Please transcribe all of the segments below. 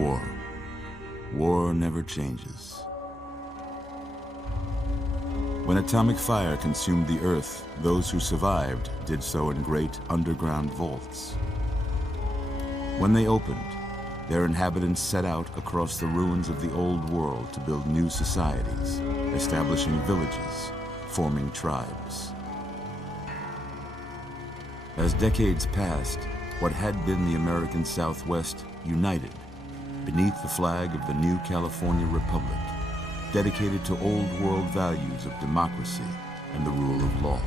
War. War never changes. When atomic fire consumed the Earth, those who survived did so in great underground vaults. When they opened, their inhabitants set out across the ruins of the old world to build new societies, establishing villages, forming tribes. As decades passed, what had been the American Southwest united beneath the flag of the new California Republic, dedicated to old world values of democracy and the rule of law.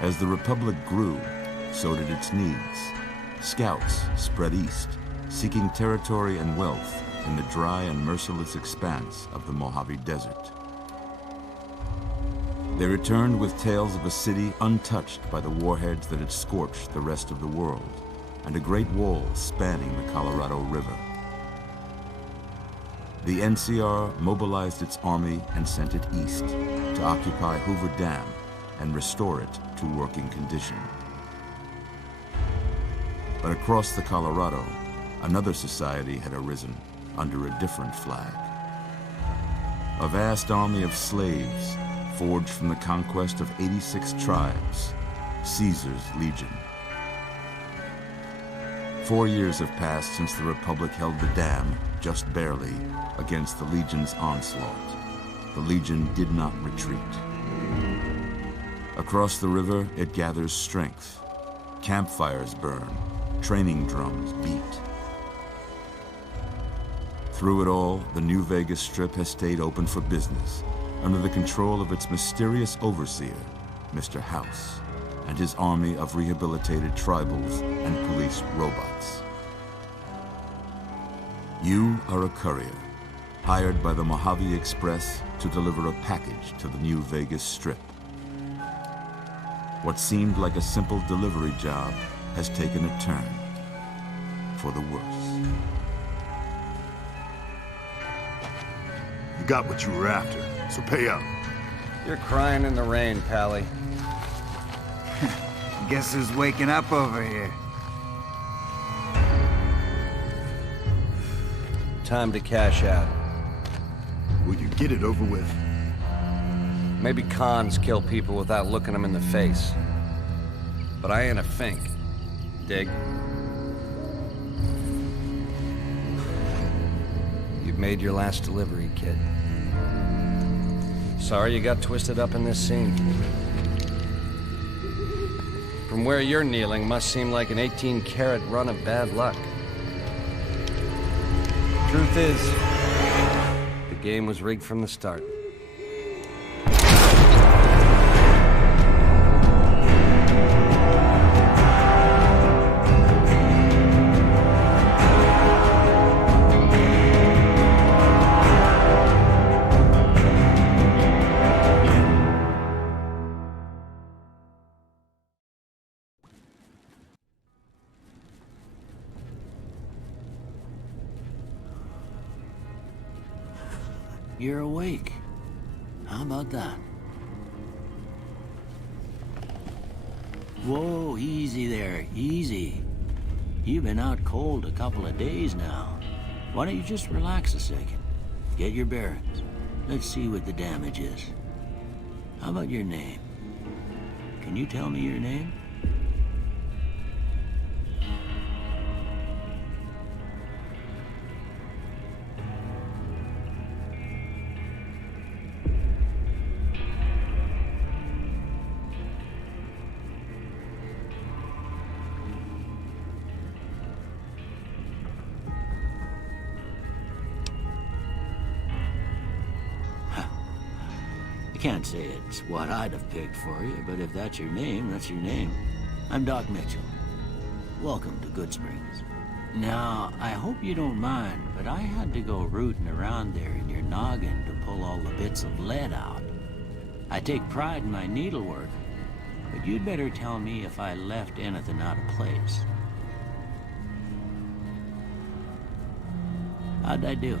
As the Republic grew, so did its needs. Scouts spread east, seeking territory and wealth in the dry and merciless expanse of the Mojave Desert. They returned with tales of a city untouched by the warheads that had scorched the rest of the world, and a great wall spanning the Colorado River. The NCR mobilized its army and sent it east to occupy Hoover Dam and restore it to working condition. But across the Colorado, another society had arisen under a different flag. A vast army of slaves forged from the conquest of 86 tribes, Caesar's Legion. 4 years have passed since the Republic held the dam, just barely, against the Legion's onslaught. The Legion did not retreat. Across the river, it gathers strength. Campfires burn, training drums beat. Through it all, the New Vegas Strip has stayed open for business, under the control of its mysterious overseer, Mr. House, and his army of rehabilitated tribals and police robots. You are a courier, hired by the Mojave Express to deliver a package to the New Vegas Strip. What seemed like a simple delivery job has taken a turn for the worse. You got what you were after, so pay up. You're crying in the rain, Pally. Guess who's waking up over here? Time to cash out. Will you get it over with? Maybe cons kill people without looking them in the face. But I ain't a fink. Dig? You've made your last delivery, kid. Sorry you got twisted up in this scene. From where you're kneeling must seem like an 18-carat run of bad luck. Truth is, the game was rigged from the start. You're awake. How about that? Whoa, easy there, easy. You've been out cold a couple of days now. Why don't you just relax a second? Get your bearings. Let's see what the damage is. How about your name? Can you tell me your name? I can't say it's what I'd have picked for you, but if that's your name, that's your name. I'm Doc Mitchell. Welcome to Goodsprings. Now, I hope you don't mind, but I had to go rooting around there in your noggin to pull all the bits of lead out. I take pride in my needlework, but you'd better tell me if I left anything out of place. How'd I do?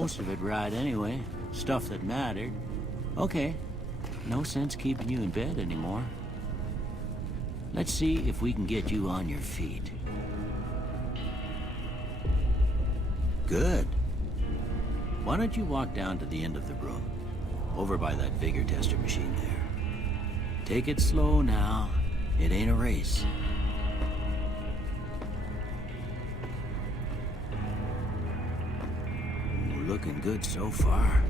most of it right anyway. Stuff that mattered. Okay, no sense keeping you in bed anymore. Let's see if we can get you on your feet. Good. Why don't you walk down to the end of the room, over by that vigor tester machine there. Take it slow now. It ain't a race. We're looking good so far.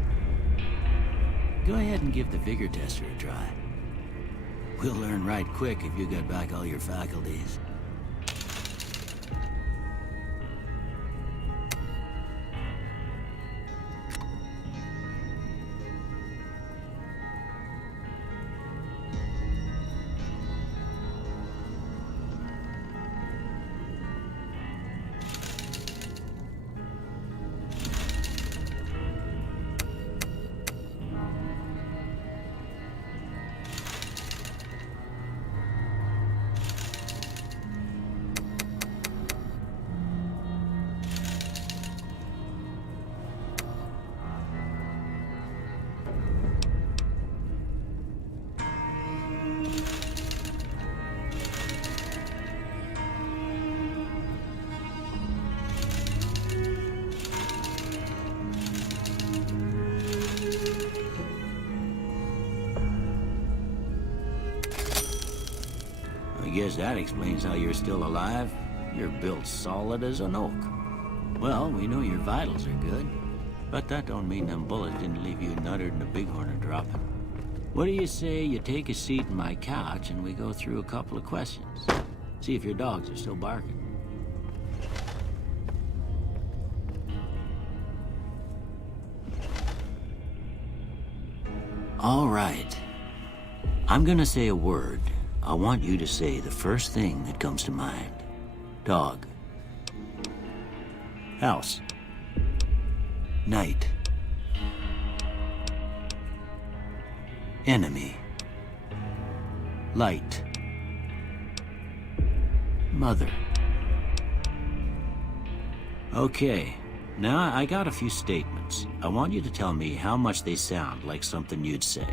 Go ahead and give the vigor tester a try. We'll learn right quick if you get back all your faculties. I guess that explains how you're still alive. You're built solid as an oak. Well, we know your vitals are good, but that don't mean them bullets didn't leave you nuttered and a bighorn dropping. What do you say you take a seat in my couch and we go through a couple of questions? See if your dogs are still barking. All right. I'm gonna say a word. I want you to say the first thing that comes to mind. Dog. House. Night. Enemy. Light. Mother. Okay. Now I got a few statements. I want you to tell me how much they sound like something you'd say.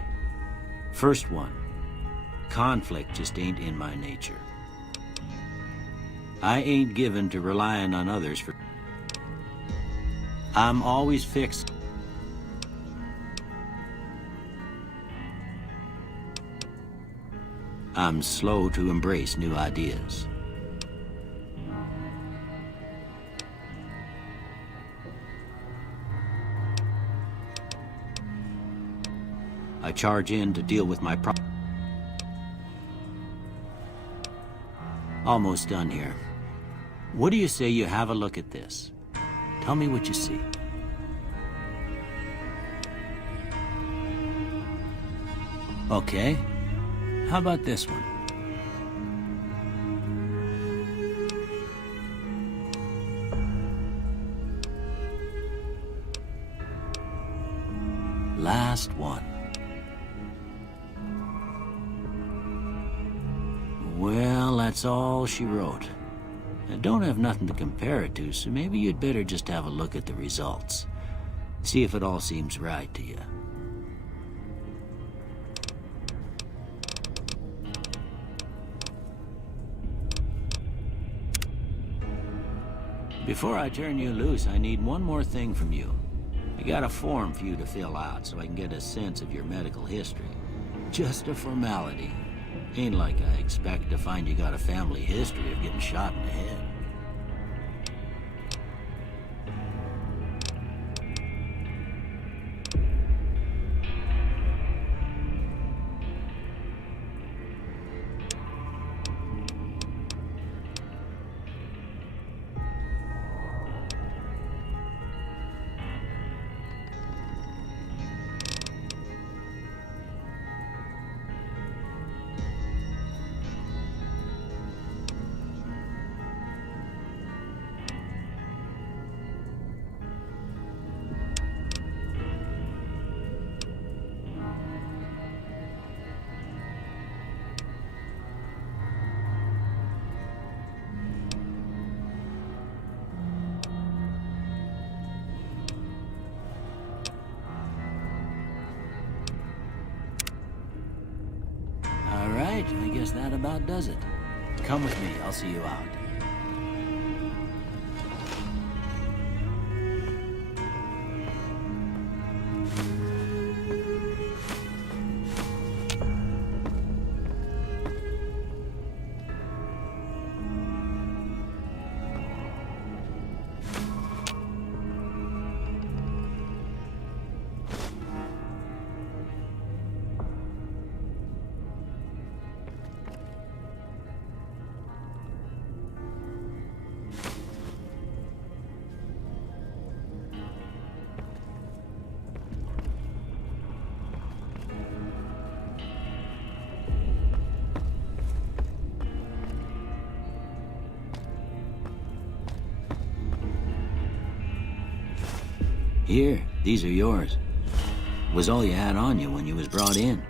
First one. Conflict just ain't in my nature. I ain't given to relying on others for... I'm always fixed. I'm slow to embrace new ideas. I charge in to deal with my problems. Almost done here. What do you say you have a look at this? Tell me what you see. Okay. How about this one? Last one. Well, that's all she wrote. I don't have nothing to compare it to, so maybe you'd better just have a look at the results. See if it all seems right to you. Before I turn you loose, I need one more thing from you. I got a form for you to fill out so I can get a sense of your medical history. Just a formality. Ain't like I expect to find you got a family history of getting shot in the head. I guess that about does it. Come with me, I'll see you out. Here, these are yours. Was all you had on you when you was brought in.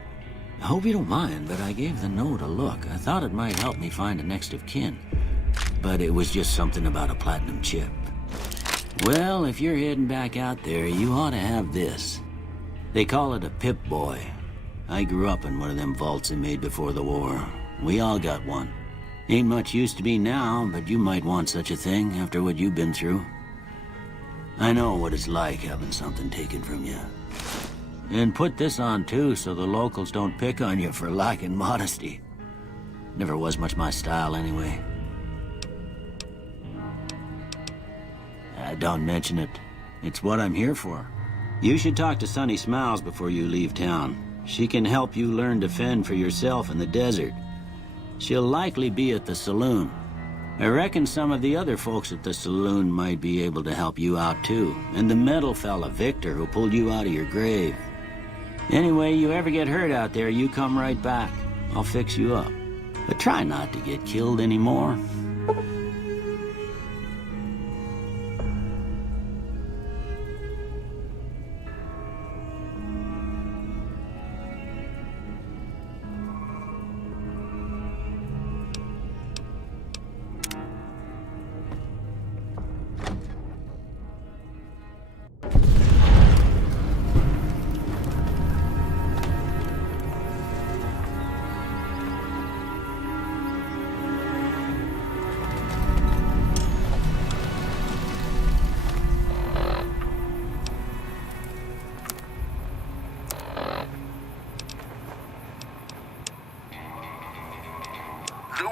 I hope you don't mind, but I gave the note a look. I thought it might help me find a next of kin. But it was just something about a platinum chip. Well, if you're heading back out there, you ought to have this. They call it a Pip-Boy. I grew up in one of them vaults they made before the war. We all got one. Ain't much use to me now, but you might want such a thing after what you've been through. I know what it's like having something taken from you. And put this on too, so the locals don't pick on you for lacking modesty. Never was much my style anyway. Don't mention it. It's what I'm here for. You should talk to Sunny Smiles before you leave town. She can help you learn to fend for yourself in the desert. She'll likely be at the saloon. I reckon some of the other folks at the saloon might be able to help you out too. And the metal fella, Victor, who pulled you out of your grave. Anyway, you ever get hurt out there, you come right back. I'll fix you up. But try not to get killed anymore.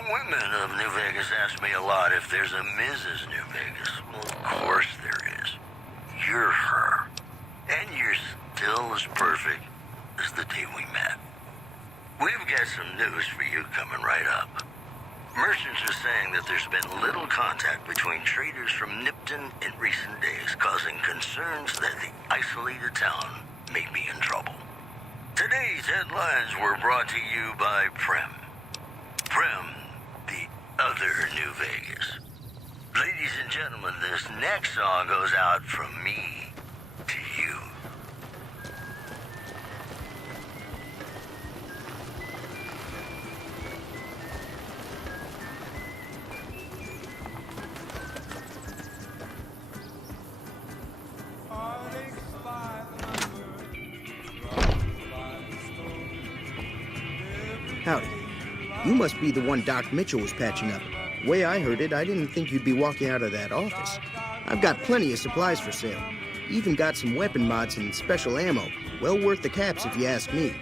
Women of New Vegas ask me a lot if there's a Mrs. New Vegas. Well, of course there is. You're her. And you're still as perfect as the day we met. We've got some news for you coming right up. Merchants are saying that there's been little contact between traders from Nipton in recent days, causing concerns that the isolated town may be in trouble. Today's headlines were brought to you by Prem. Prem, the other New Vegas. Ladies and gentlemen, this next song goes out from me to you. Howdy. You must be the one Doc Mitchell was patching up. The way I heard it, I didn't think you'd be walking out of that office. I've got plenty of supplies for sale. Even got some weapon mods and special ammo. Well worth the caps if you ask me.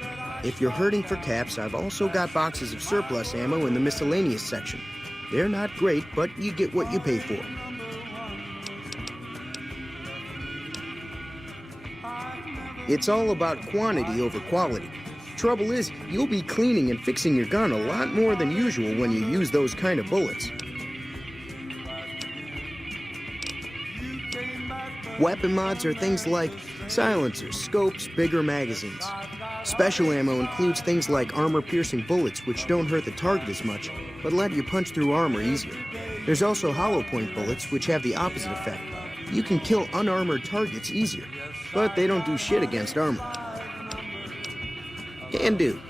If you're hurting for caps, I've also got boxes of surplus ammo in the miscellaneous section. They're not great, but you get what you pay for. It's all about quantity over quality. Trouble is, you'll be cleaning and fixing your gun a lot more than usual when you use those kind of bullets. Weapon mods are things like silencers, scopes, bigger magazines. Special ammo includes things like armor-piercing bullets, which don't hurt the target as much, but let you punch through armor easier. There's also hollow-point bullets, which have the opposite effect. You can kill unarmored targets easier, but they don't do shit against armor. Can do.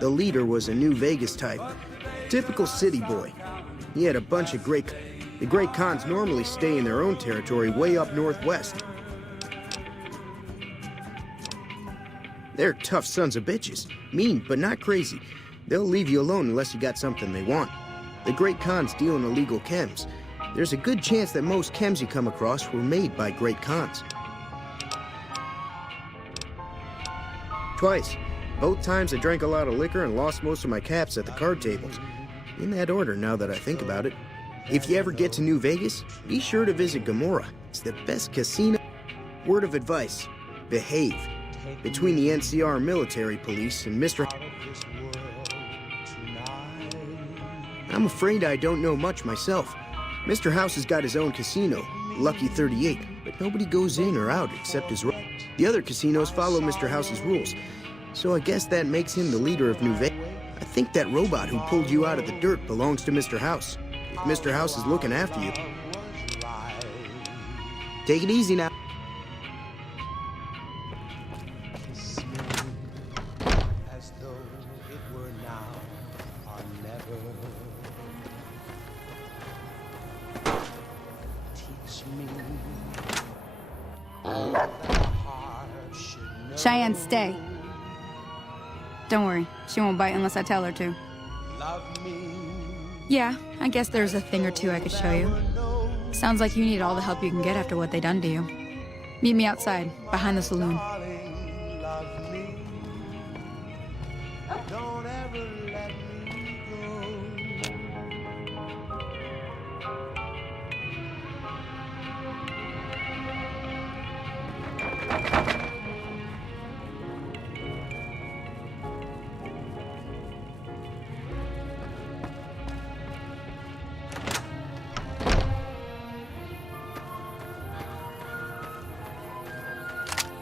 The leader was a New Vegas type. Typical city boy. He had a bunch of The Great Khans normally stay in their own territory way up northwest. They're tough sons of bitches. Mean, but not crazy. They'll leave you alone unless you got something they want. The Great Khans deal in illegal chems. There's a good chance that most chems you come across were made by Great Khans. Twice. Both times I drank a lot of liquor and lost most of my caps at the card tables. In that order, now that I think about it. If you ever get to New Vegas, be sure to visit Gamora. It's the best casino. Word of advice, behave. Between the NCR military police and Mr. I'm afraid I don't know much myself. Mr. House has got his own casino, Lucky 38, but nobody goes in or out except his... The other casinos follow Mr. House's rules, so I guess that makes him the leader of New Vegas. I think that robot who pulled you out of the dirt belongs to Mr. House. If Mr. House is looking after you... Take it easy now. As though it were now or never. Teach me. Cheyenne, stay. Don't worry, she won't bite unless I tell her to. Yeah, I guess there's a thing or two I could show you. Sounds like you need all the help you can get after what they done to you. Meet me outside, behind the saloon.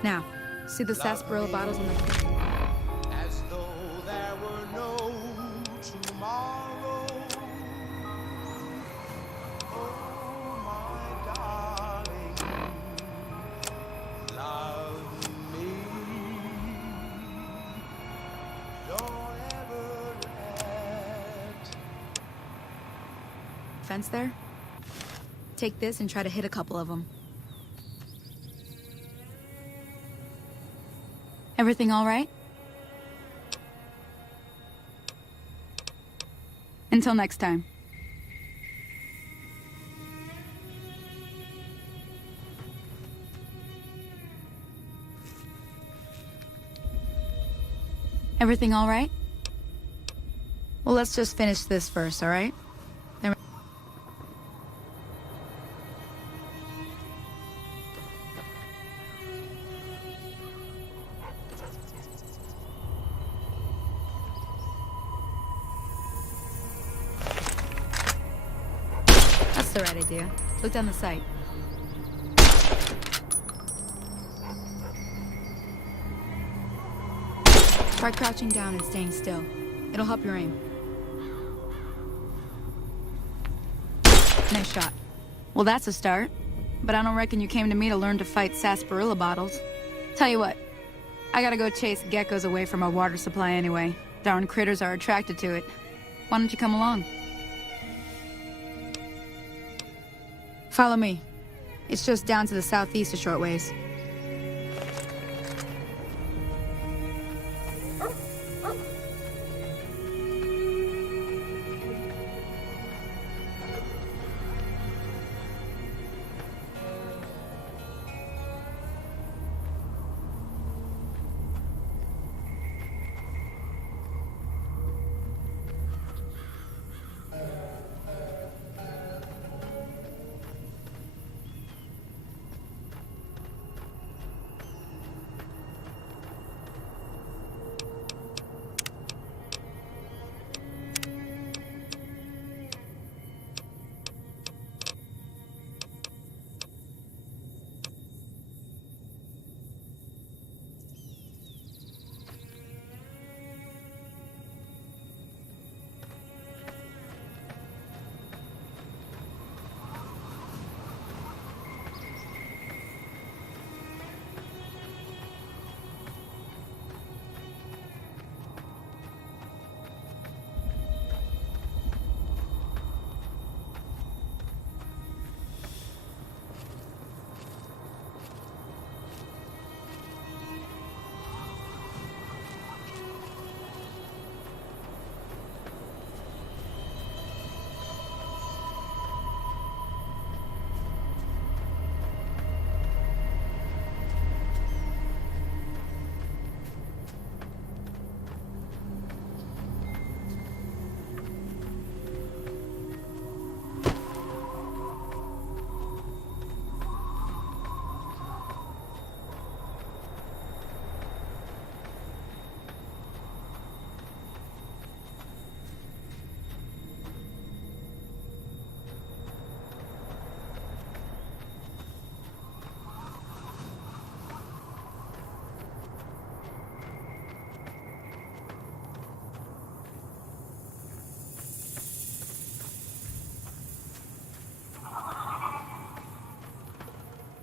Now, see the sarsaparilla bottles on the... As though there were no tomorrow. Oh, my darling, love me. Don't ever let... Fence there? Take this and try to hit a couple of them. Everything all right? Until next time. Everything all right? Well, let's just finish this first, all right? That's the right idea. Look down the sight. Try crouching down and staying still. It'll help your aim. Nice shot. Well, that's a start. But I don't reckon you came to me to learn to fight sarsaparilla bottles. Tell you what, I gotta go chase geckos away from our water supply anyway. Darn critters are attracted to it. Why don't you come along? Follow me. It's just down to the southeast a short ways.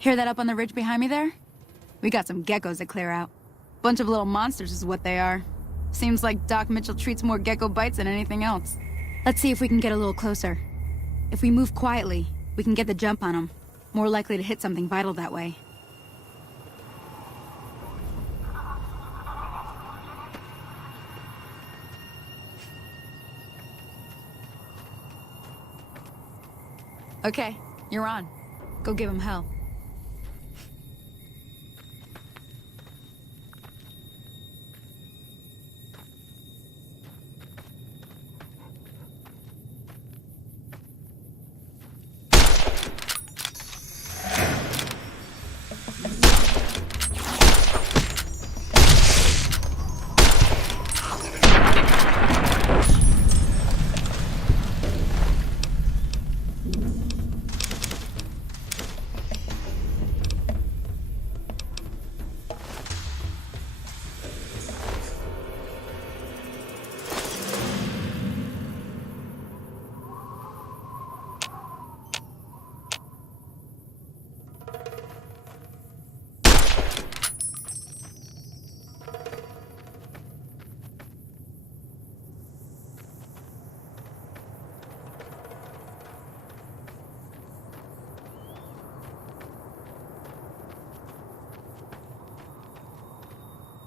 Hear that up on the ridge behind me there? We got some geckos to clear out. Bunch of little monsters is what they are. Seems like Doc Mitchell treats more gecko bites than anything else. Let's see if we can get a little closer. If we move quietly, we can get the jump on them. More likely to hit something vital that way. Okay, you're on. Go give him hell.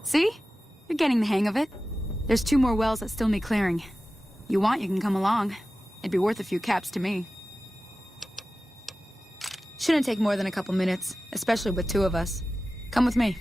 See? You're getting the hang of it. There's 2 more wells that still need clearing. You want, you can come along. It'd be worth a few caps to me. Shouldn't take more than a couple minutes, especially with 2 of us. Come with me.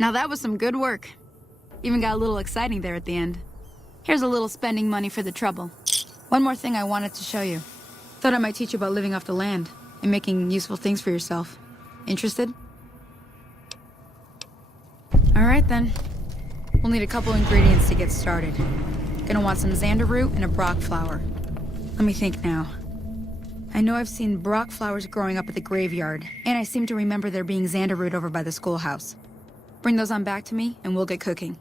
Now that was some good work. Even got a little exciting there at the end. Here's a little spending money for the trouble. One more thing I wanted to show you. Thought I might teach you about living off the land and making useful things for yourself. Interested? All right then. We'll need a couple ingredients to get started. Gonna want some xander root and a brock flower. Let me think now. I know I've seen brock flowers growing up at the graveyard, and I seem to remember there being xander root over by the schoolhouse. Bring those on back to me, and we'll get cooking.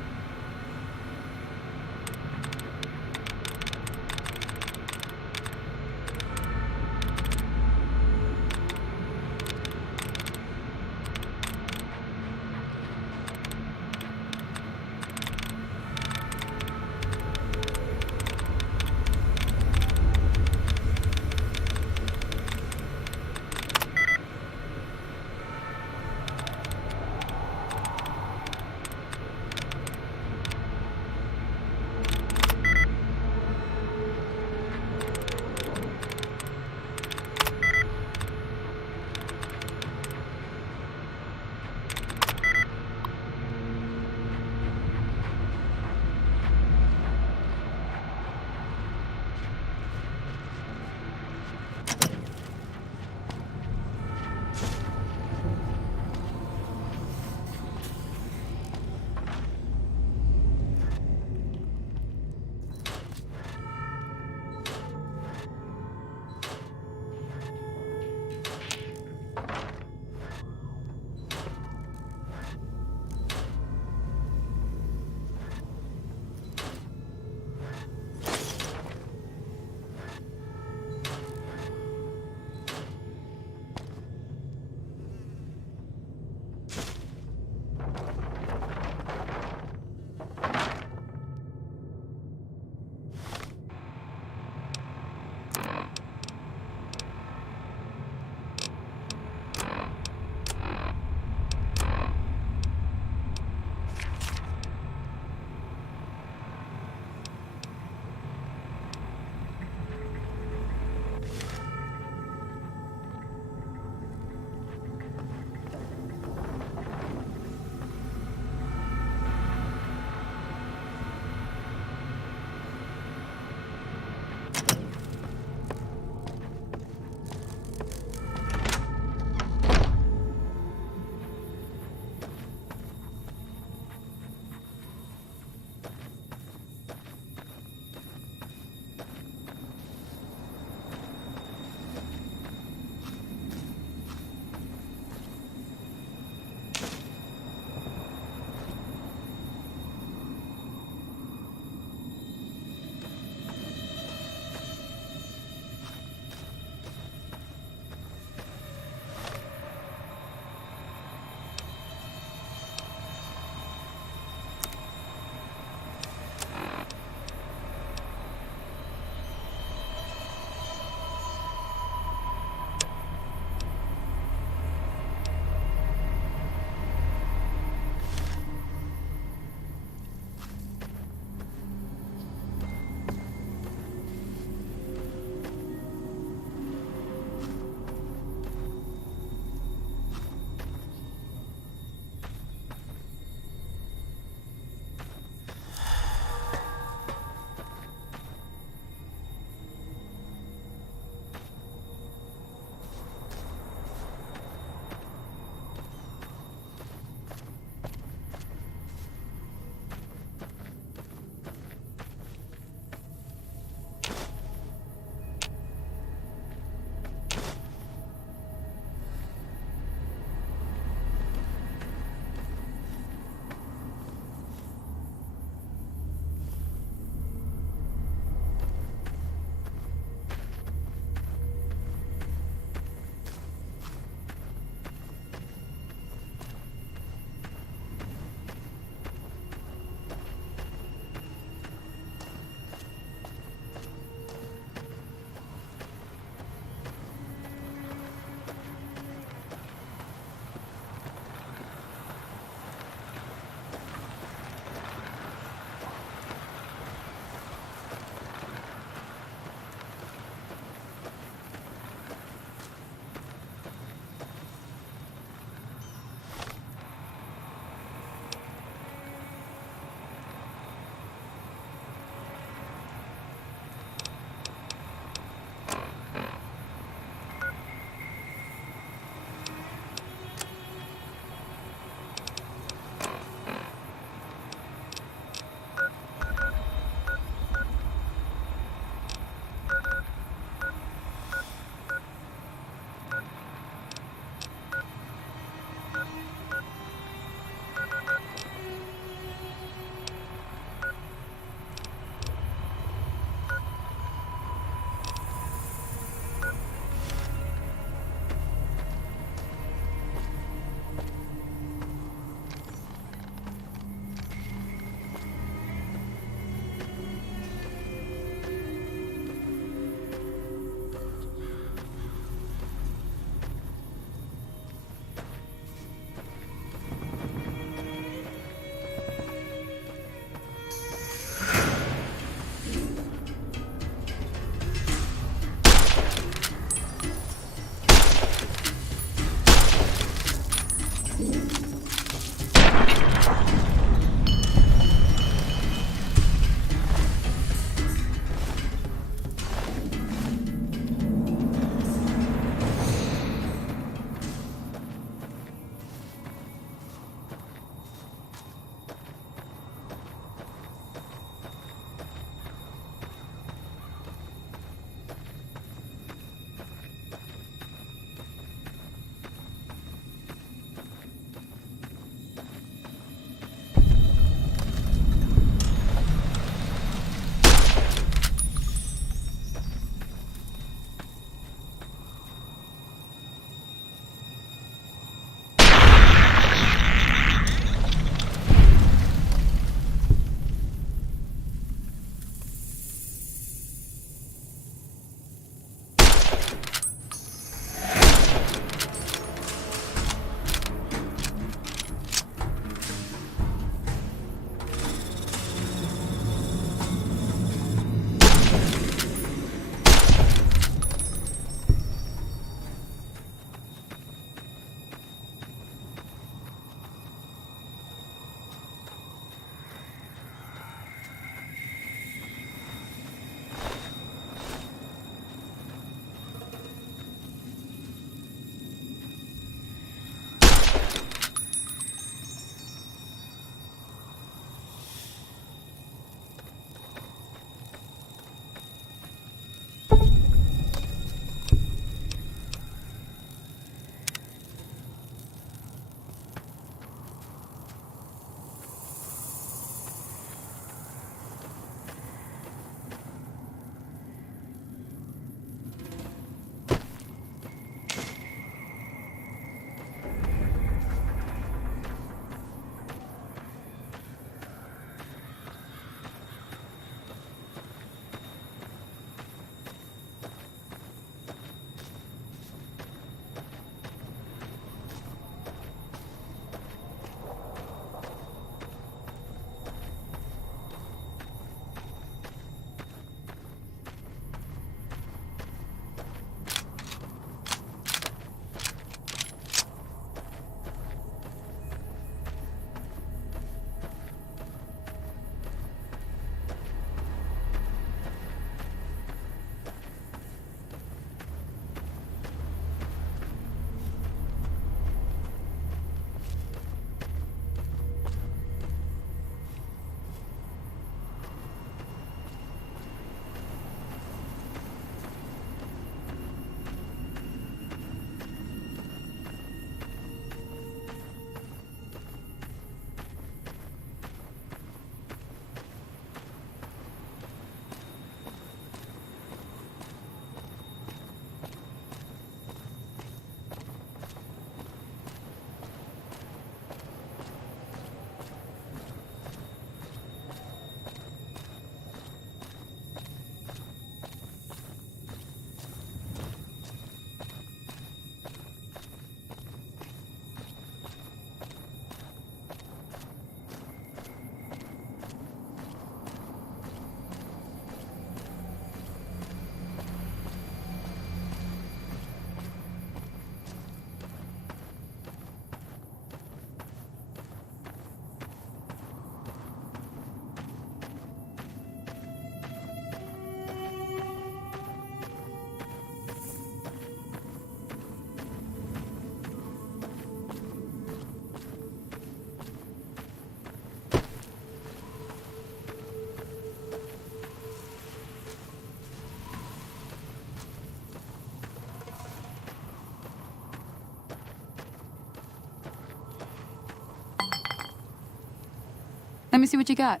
Let me see what you got.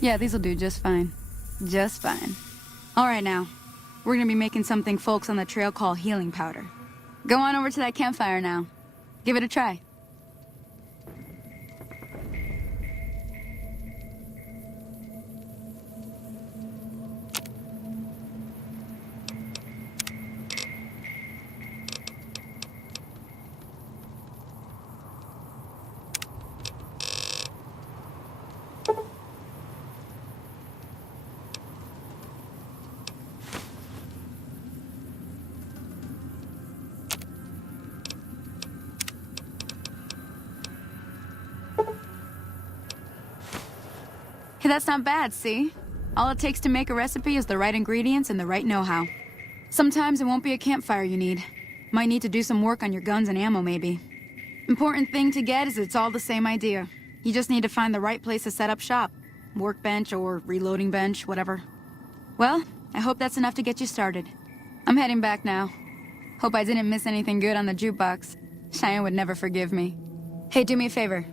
Yeah, these'll do just fine. Just fine. All right now. We're gonna be making something folks on the trail call healing powder. Go on over to that campfire now. Give it a try. Hey, that's not bad, see? All it takes to make a recipe is the right ingredients and the right know-how. Sometimes it won't be a campfire you need. Might need to do some work on your guns and ammo, maybe. Important thing to get is it's all the same idea. You just need to find the right place to set up shop. Workbench or reloading bench, whatever. Well, I hope that's enough to get you started. I'm heading back now. Hope I didn't miss anything good on the jukebox. Cheyenne would never forgive me. Hey, do me a favor.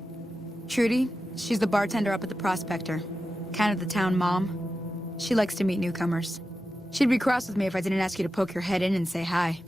Trudy, she's the bartender up at the Prospector. Kind of the town mom. She likes to meet newcomers. She'd be cross with me if I didn't ask you to poke your head in and say hi.